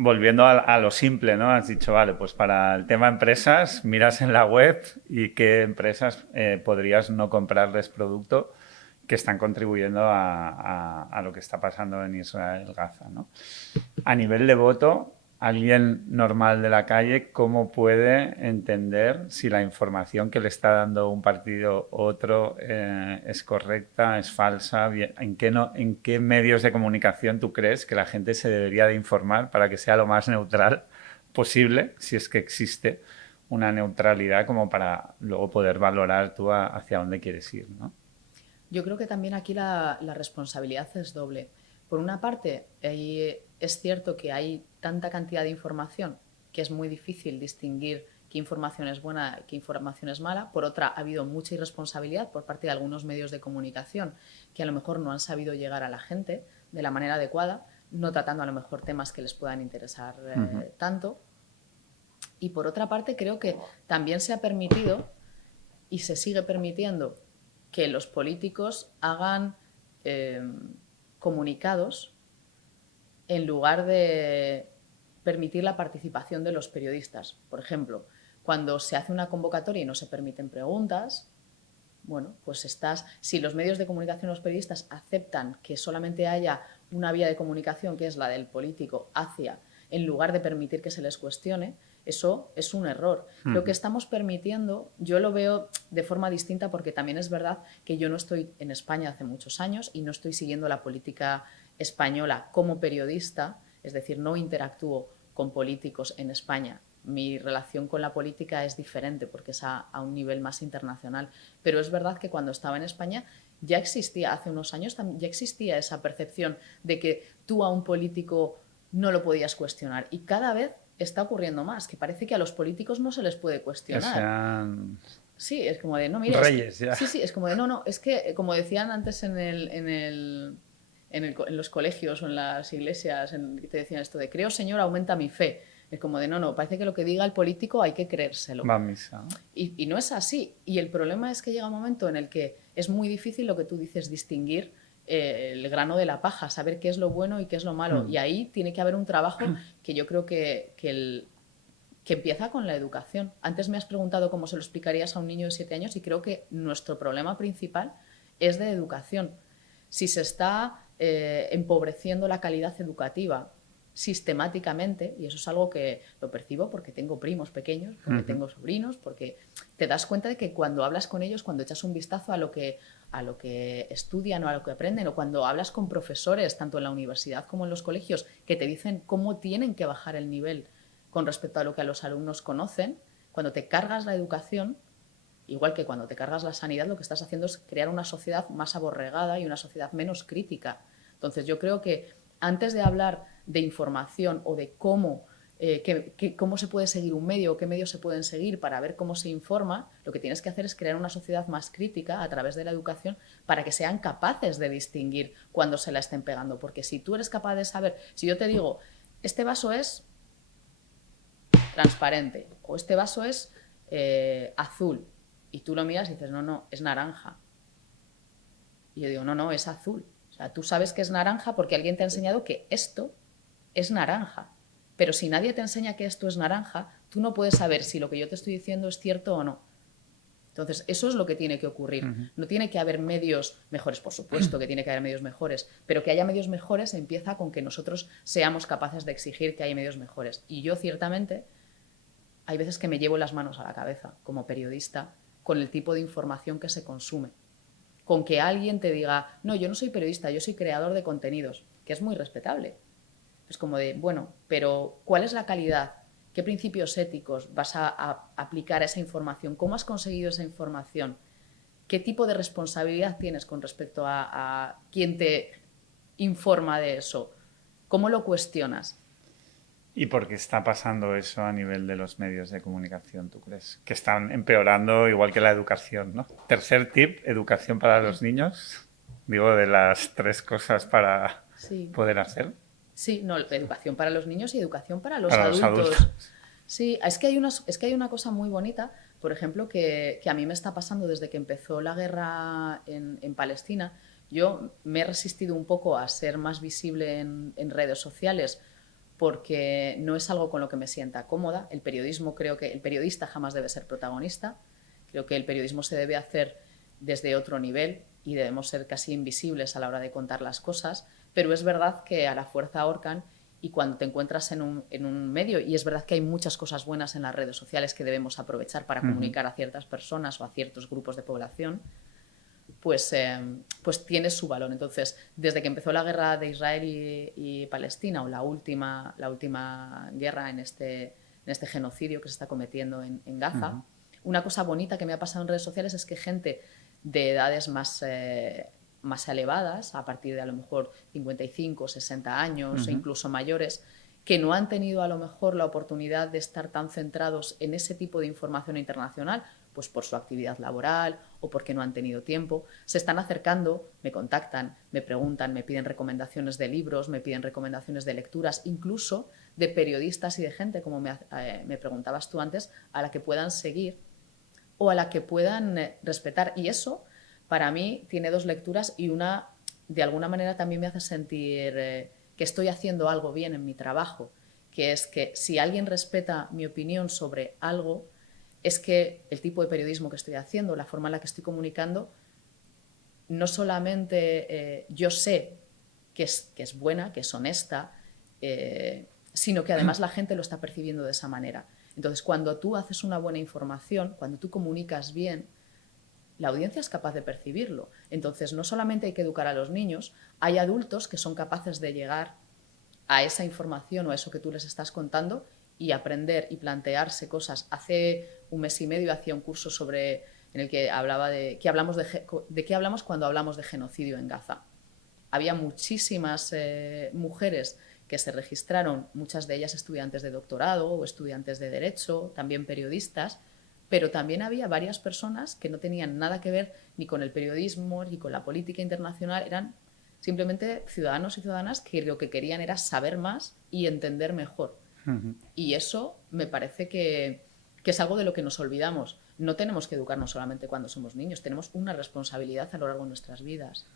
volviendo a lo simple, ¿no? Has dicho, vale, pues para el tema empresas, miras en la web y qué empresas podrías no comprarles producto que están contribuyendo a lo que está pasando en Israel-Gaza, ¿no? A nivel de voto, alguien normal de la calle, ¿cómo puede entender si la información que le está dando un partido u otro es correcta, es falsa? ¿En qué medios de comunicación tú crees que la gente se debería de informar para que sea lo más neutral posible, si es que existe una neutralidad como para luego poder valorar tú hacia dónde quieres ir, ¿no? Yo creo que también aquí la responsabilidad es doble. Por una parte, es cierto que hay tanta cantidad de información que es muy difícil distinguir qué información es buena y qué información es mala. Por otra, ha habido mucha irresponsabilidad por parte de algunos medios de comunicación que a lo mejor no han sabido llegar a la gente de la manera adecuada, no tratando a lo mejor temas que les puedan interesar tanto. Y por otra parte, creo que también se ha permitido y se sigue permitiendo que los políticos hagan eh, comunicados en lugar de permitir la participación de los periodistas. Por ejemplo, cuando se hace una convocatoria y no se permiten preguntas, bueno, pues si los medios de comunicación, los periodistas aceptan que solamente haya una vía de comunicación, que es la del político, en lugar de permitir que se les cuestione, eso es un error. Lo que estamos permitiendo, yo lo veo de forma distinta porque también es verdad que yo no estoy en España hace muchos años y no estoy siguiendo la política española como periodista, es decir, no interactúo con políticos en España. Mi relación con la política es diferente porque es a un nivel más internacional. Pero es verdad que cuando estaba en España ya existía, hace unos años, ya existía esa percepción de que tú a un político no lo podías cuestionar. Y cada vez está ocurriendo más, que parece que a los políticos no se les puede Que cuestionar. sean Sí, es como de, no, mire, es que, reyes ya. sí, sí, es como de, no, no, es que, como decían antes en los colegios o en las iglesias, que te decían esto de, creo, Señor, aumenta mi fe. Es como de, no, no, parece que lo que diga el político hay que creérselo. Va a misa, ¿no? Y no es así. Y el problema es que llega un momento en el que es muy difícil lo que tú dices, distinguir el grano de la paja, saber qué es lo bueno y qué es lo malo. Y ahí tiene que haber un trabajo que yo creo que empieza con la educación. Antes me has preguntado cómo se lo explicarías a un niño de 7 años y creo que nuestro problema principal es de educación. Si se está empobreciendo la calidad educativa sistemáticamente, y eso es algo que lo percibo porque tengo primos pequeños, porque tengo sobrinos, porque te das cuenta de que cuando hablas con ellos, cuando echas un vistazo a lo que estudian o a lo que aprenden, o cuando hablas con profesores, tanto en la universidad como en los colegios, que te dicen cómo tienen que bajar el nivel con respecto a lo que a los alumnos conocen, cuando te cargas la educación, igual que cuando te cargas la sanidad, lo que estás haciendo es crear una sociedad más aborregada y una sociedad menos crítica. Entonces yo creo que antes de hablar de información o de cómo se puede seguir un medio o qué medios se pueden seguir para ver cómo se informa, lo que tienes que hacer es crear una sociedad más crítica a través de la educación para que sean capaces de distinguir cuando se la estén pegando. Porque si tú eres capaz de saber, si yo te digo, este vaso es transparente o este vaso es azul y tú lo miras y dices, no, no, es naranja. Y yo digo, no, no, es azul. O sea, tú sabes que es naranja porque alguien te ha enseñado que esto es naranja. Pero si nadie te enseña que esto es naranja, tú no puedes saber si lo que yo te estoy diciendo es cierto o no. Entonces, eso es lo que tiene que ocurrir. No tiene que haber medios mejores, por supuesto que tiene que haber medios mejores, pero que haya medios mejores empieza con que nosotros seamos capaces de exigir que haya medios mejores. Y yo, ciertamente, hay veces que me llevo las manos a la cabeza como periodista con el tipo de información que se consume. Con que alguien te diga, no, yo no soy periodista, yo soy creador de contenidos, que es muy respetable. Es como de, bueno, pero ¿cuál es la calidad? ¿Qué principios éticos vas a aplicar a esa información? ¿Cómo has conseguido esa información? ¿Qué tipo de responsabilidad tienes con respecto a quién te informa de eso? ¿Cómo lo cuestionas? ¿Y por qué está pasando eso a nivel de los medios de comunicación, tú crees? Que están empeorando igual que la educación, ¿no? Tercer tip, educación para los niños. Digo, de las tres cosas para Sí. poder hacer Sí, no, educación para los niños y educación para los para los adultos. adultos. Sí, es que hay una cosa muy bonita, por ejemplo, que a mí me está pasando desde que empezó la guerra en Palestina. Yo me he resistido un poco a ser más visible en redes sociales porque no es algo con lo que me sienta cómoda. El periodismo, creo que el periodista jamás debe ser protagonista. Creo que el periodismo se debe hacer desde otro nivel y debemos ser casi invisibles a la hora de contar las cosas, pero es verdad que a la fuerza ahorcan y cuando te encuentras en un medio, y es verdad que hay muchas cosas buenas en las redes sociales que debemos aprovechar para comunicar a ciertas personas o a ciertos grupos de población, pues tiene su valor. Entonces, desde que empezó la guerra de Israel y Palestina, o la última guerra en este genocidio que se está cometiendo en Gaza, una cosa bonita que me ha pasado en redes sociales es que gente de edades más elevadas, a partir de a lo mejor 55, 60 años o incluso mayores, que no han tenido a lo mejor la oportunidad de estar tan centrados en ese tipo de información internacional, pues por su actividad laboral o porque no han tenido tiempo, se están acercando, me contactan, me preguntan, me piden recomendaciones de libros, me piden recomendaciones de lecturas, incluso de periodistas y de gente, como me preguntabas tú antes, a la que puedan seguir o a la que puedan respetar. Y eso, para mí, tiene dos lecturas y una, de alguna manera, también me hace sentir que estoy haciendo algo bien en mi trabajo, que es que si alguien respeta mi opinión sobre algo, es que el tipo de periodismo que estoy haciendo, la forma en la que estoy comunicando, no solamente yo sé que es buena, que es honesta, sino que además la gente lo está percibiendo de esa manera. Entonces, cuando tú haces una buena información, cuando tú comunicas bien, la audiencia es capaz de percibirlo. Entonces, no solamente hay que educar a los niños, hay adultos que son capaces de llegar a esa información o a eso que tú les estás contando y aprender y plantearse cosas. Hace un mes y medio hacía un curso en el que hablaba de qué hablamos cuando hablamos de genocidio en Gaza. Había muchísimas mujeres que se registraron, muchas de ellas estudiantes de doctorado o estudiantes de derecho, también periodistas, pero también había varias personas que no tenían nada que ver ni con el periodismo ni con la política internacional, eran simplemente ciudadanos y ciudadanas que lo que querían era saber más y entender mejor. Y eso me parece que es algo de lo que nos olvidamos. No tenemos que educarnos solamente cuando somos niños, tenemos una responsabilidad a lo largo de nuestras vidas.